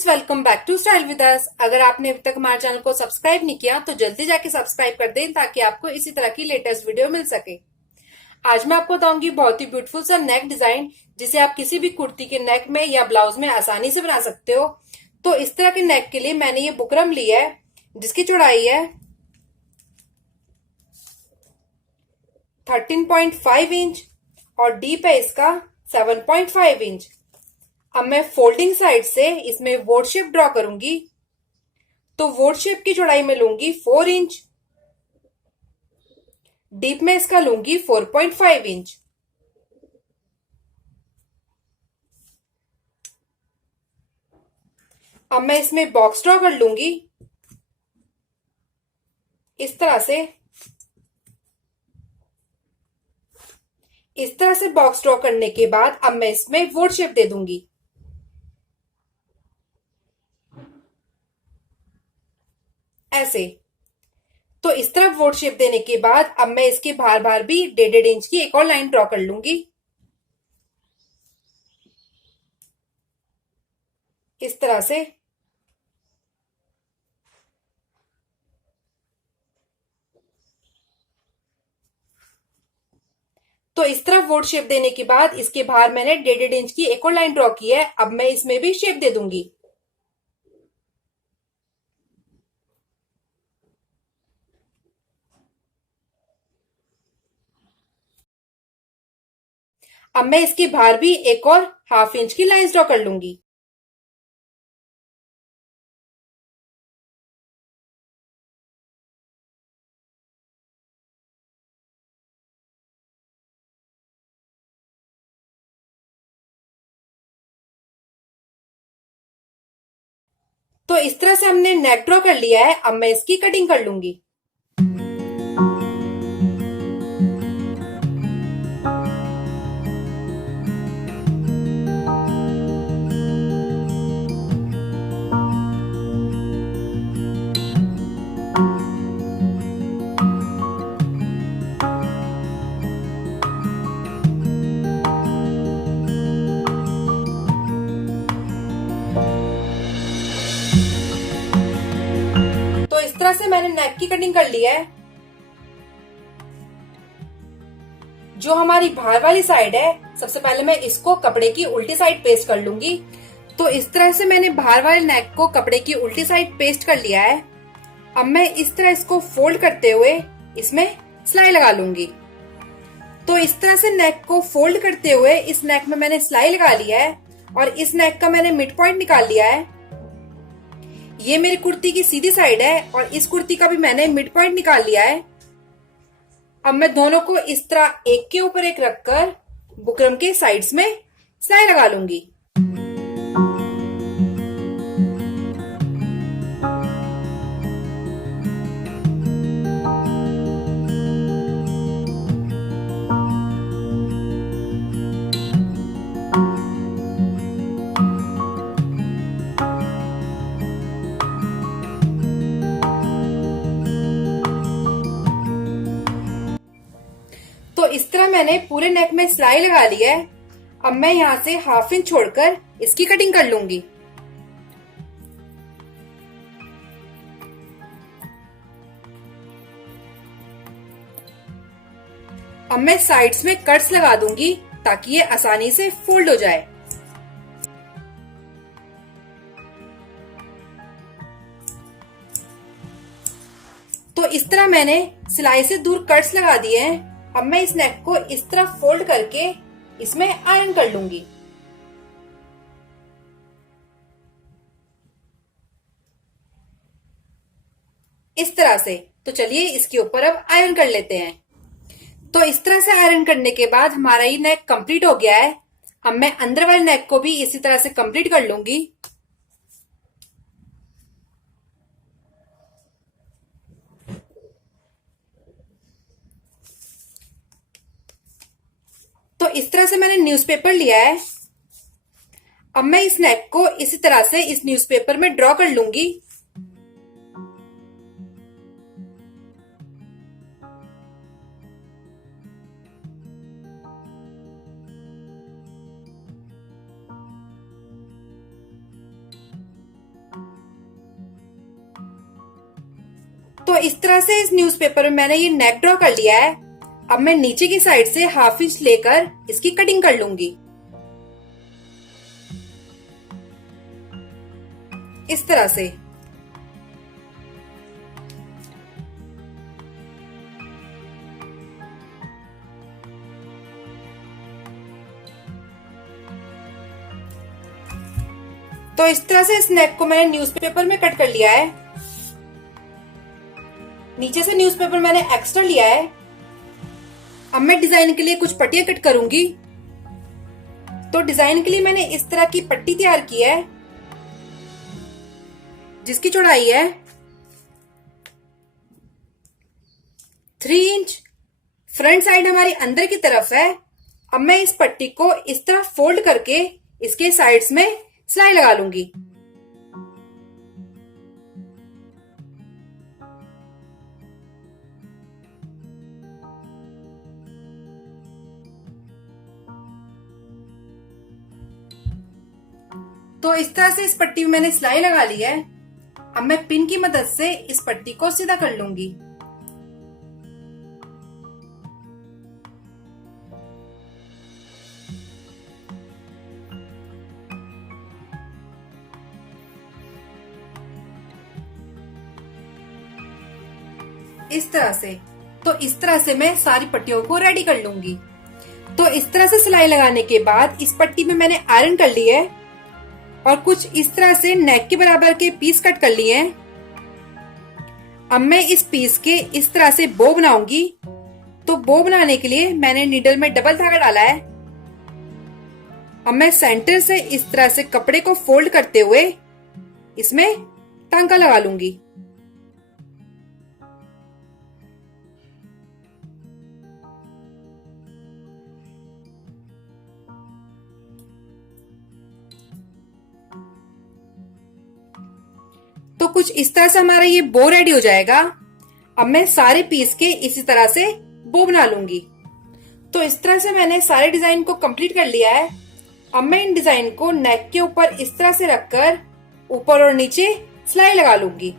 Friends, welcome back to style with us. अगर आपने अभी तक हमारे चैनल को सब्सक्राइब नहीं किया तो जल्दी जाके सब्सक्राइब कर दें ताकि आपको इसी तरह की लेटेस्ट वीडियो मिल सके। आज मैं आपको बताऊंगी बहुत ही ब्यूटीफुल सा नेक डिजाइन, जिसे आप किसी भी कुर्ती के नेक में या ब्लाउज में आसानी से बना सकते हो। तो इस तरह के नेक के लिए मैंने ये बुकरम लिया है, जिसकी चौड़ाई है 13.5 इंच और डीप है इसका 7.5 इंच। अब मैं फोल्डिंग साइड से इसमें वोट शेप ड्रॉ करूंगी। तो वोट शेप की चौड़ाई में लूंगी 4 इंच, डीप में इसका लूंगी 4.5 इंच। अब मैं इसमें बॉक्स ड्रॉ कर लूंगी इस तरह से। इस तरह से बॉक्स ड्रॉ करने के बाद अब मैं इसमें वोट शेप दे दूंगी ऐसे। तो इस तरह वोट शेप देने के बाद अब मैं इसके बाहर बाहर भी 1.5 इंच की एक और लाइन ड्रॉ कर लूंगी इस तरह से। तो इस तरह वोट शेप देने के बाद इसके बाहर मैंने 1.5 इंच की एक और लाइन ड्रॉ की है। अब मैं इसमें भी शेप दे दूंगी। अब मैं इसके बाहर भी एक और ½ इंच की लाइन ड्रॉ कर लूंगी। तो इस तरह से हमने नेक ड्रॉ कर लिया है। अब मैं इसकी कटिंग कर लूंगी। तो इस तरह से मैंने नेक की कटिंग कर ली है। जो हमारी बाहर वाली साइड है, सबसे पहले मैं इसको कपड़े की उल्टी साइड पेस्ट कर लूंगी। तो इस तरह से मैंने बाहर वाले नेक को कपड़े की उल्टी साइड पेस्ट कर लिया है। अब मैं इस तरह इसको फोल्ड करते हुए इसमें सिलाई लगा लूंगी। तो इस तरह से नेक को फोल्ड करते हुए इस नेक में मैंने सिलाई लगा लिया है और इस नेक का मैंने मिड पॉइंट निकाल लिया है। ये मेरी कुर्ती की सीधी साइड है और इस कुर्ती का भी मैंने मिड पॉइंट निकाल लिया है। अब मैं दोनों को इस तरह एक के ऊपर एक रखकर बुकरम के साइड्स में सिलाई लगा लूंगी। तो इस तरह मैंने पूरे नेक में सिलाई लगा ली है। अब मैं यहाँ से ½ इंच छोड़कर इसकी कटिंग कर लूंगी। अब मैं साइड्स में कट्स लगा दूंगी ताकि ये आसानी से फोल्ड हो जाए। तो इस तरह मैंने सिलाई से दूर कट्स लगा दिए हैं। अब मैं इस नेक को इस तरह फोल्ड करके इसमें आयरन कर लूंगी इस तरह से। तो चलिए इसके ऊपर अब आयरन कर लेते हैं। तो इस तरह से आयरन करने के बाद हमारा ये नेक कंप्लीट हो गया है। अब मैं अंदर वाले नेक को भी इसी तरह से कंप्लीट कर लूंगी। तो इस तरह से मैंने न्यूज़पेपर लिया है। अब मैं इस नेक को इसी तरह से इस न्यूज़पेपर में ड्रॉ कर लूंगी। इस तरह से इस न्यूज़पेपर में मैंने ये नेक ड्रॉ कर लिया है। अब मैं नीचे की साइड से 1/2 इंच लेकर इसकी कटिंग कर लूंगी इस तरह से। तो इस तरह से इस नेक को मैंने न्यूज़पेपर में कट कर लिया है। नीचे से न्यूज़पेपर मैंने एक्स्ट्रा लिया है। अब मैं डिजाइन के लिए कुछ पट्टियां कट करूंगी। तो डिजाइन के लिए मैंने इस तरह की पट्टी तैयार की है जिसकी चौड़ाई है 3 इंच। फ्रंट साइड हमारी अंदर की तरफ है। अब मैं इस पट्टी को इस तरह फोल्ड करके इसके साइड्स में सिलाई लगा लूंगी। तो इस तरह से इस पट्टी में मैंने सिलाई लगा ली है। अब मैं पिन की मदद से इस पट्टी को सीधा कर लूंगी। इस तरह से। तो इस तरह से मैं सारी पट्टियों को रेडी कर लूंगी। तो इस तरह से सिलाई लगाने के बाद इस पट्टी में मैंने आयरन कर ली है और कुछ इस तरह से नेक के बराबर के पीस कट कर लिए हैं। अब मैं इस पीस के इस तरह से बो बनाऊंगी। तो बो बनाने के लिए मैंने नीडल में डबल धागा डाला है। अब मैं सेंटर से इस तरह से कपड़े को फोल्ड करते हुए इसमें टांका लगा लूंगी। तो कुछ इस तरह से हमारा ये बो रेडी हो जाएगा। अब मैं सारे पीस के इसी तरह से बो बना लूंगी। तो इस तरह से मैंने सारे डिजाइन को कंप्लीट कर लिया है। अब मैं इन डिजाइन को नेक के ऊपर इस तरह से रखकर ऊपर और नीचे सिलाई लगा लूंगी।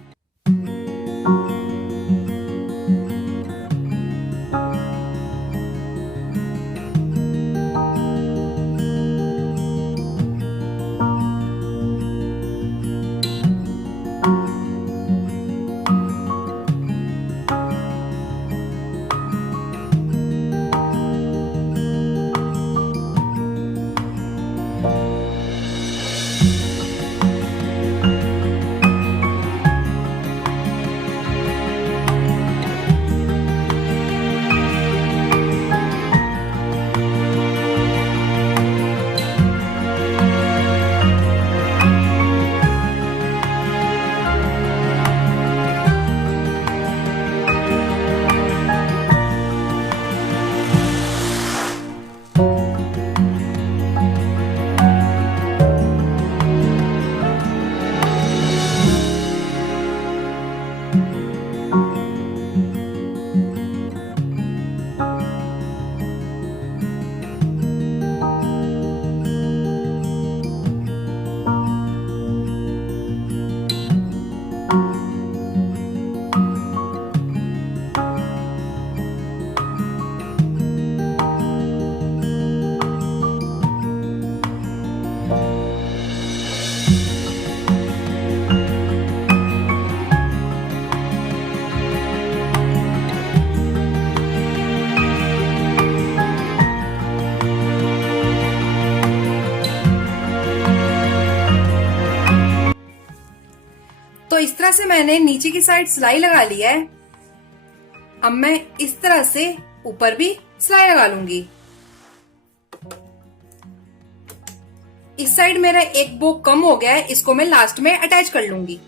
तो इस तरह से मैंने नीचे की साइड सिलाई लगा ली है। अब मैं इस तरह से ऊपर भी सिलाई लगा लूंगी। इस साइड मेरा एक बो कम हो गया है, इसको मैं लास्ट में अटैच कर लूंगी।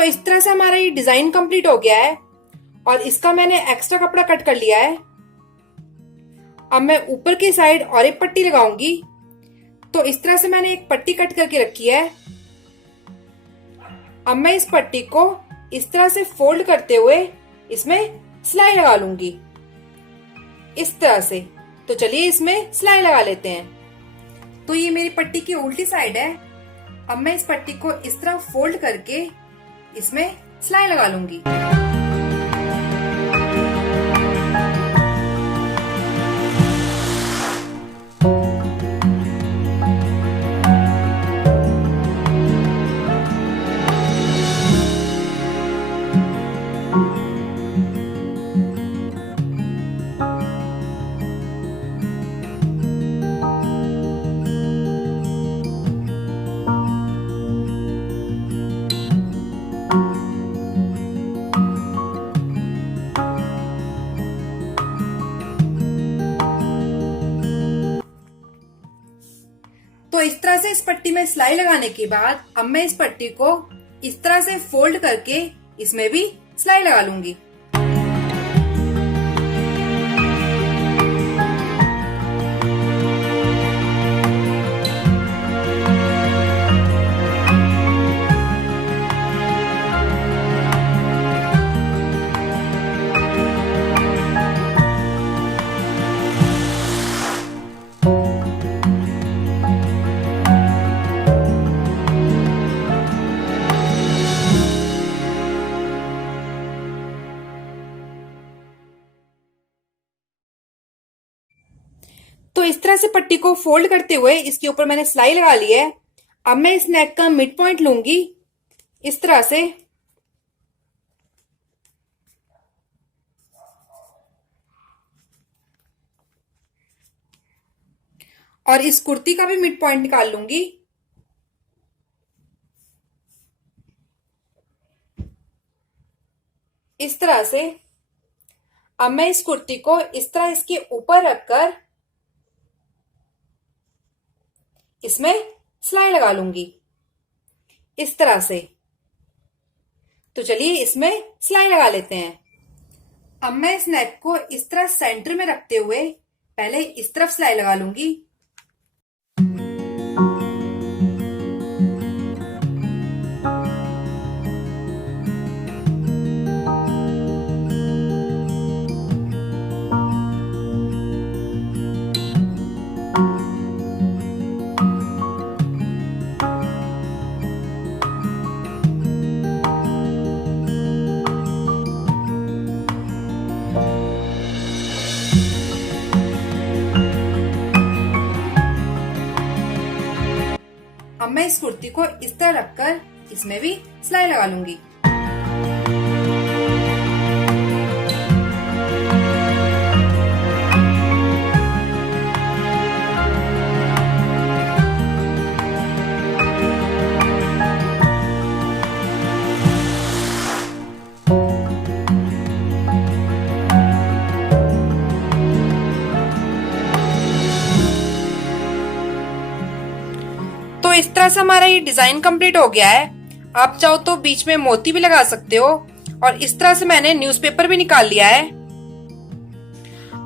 तो इस तरह से हमारा ये डिजाइन कंप्लीट हो गया है और इसका मैंने एक्स्ट्रा कपड़ा कट कर लिया है। अब मैं ऊपर की साइड और एक पट्टी लगाऊंगी। तो इस तरह से मैंने एक पट्टी कट करके रखी है। अब मैं इस पट्टी को इस तरह से फोल्ड करते हुए इसमें सिलाई लगा लूंगी, इस तरह से। तो चलिए इसमें सिलाई लगा लेते हैं। तो ये मेरी पट्टी की उल्टी साइड है। अब मैं इस पट्टी को इस तरह फोल्ड करके इसमें सिलाई लगा लूंगी। तो इस तरह से इस पट्टी में सिलाई लगाने के बाद अब मैं इस पट्टी को इस तरह से फोल्ड करके इसमें भी सिलाई लगा लूंगी। तो इस तरह से पट्टी को फोल्ड करते हुए इसके ऊपर मैंने सिलाई लगा ली है। अब मैं इस नेक का मिड पॉइंट लूंगी इस तरह से, और इस कुर्ती का भी मिड पॉइंट निकाल लूंगी। इस तरह से अब मैं इस कुर्ती को इस तरह इसके ऊपर रखकर इसमें सिलाई लगा लूंगी, इस तरह से। तो चलिए इसमें सिलाई लगा लेते हैं। अब मैं इस नेक को इस तरह सेंटर में रखते हुए पहले इस तरफ सिलाई लगा लूंगी। अब मैं इस कुर्ती को इस तरह रखकर इसमें भी सिलाई लगा लूंगी। तो इस तरह से हमारा ये डिजाइन कंप्लीट हो गया है। आप चाहो तो बीच में मोती भी लगा सकते हो, और इस तरह से मैंने न्यूज़पेपर भी निकाल लिया है।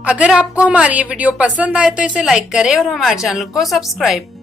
अगर आपको हमारी ये वीडियो पसंद आए तो इसे लाइक करें और हमारे चैनल को सब्सक्राइब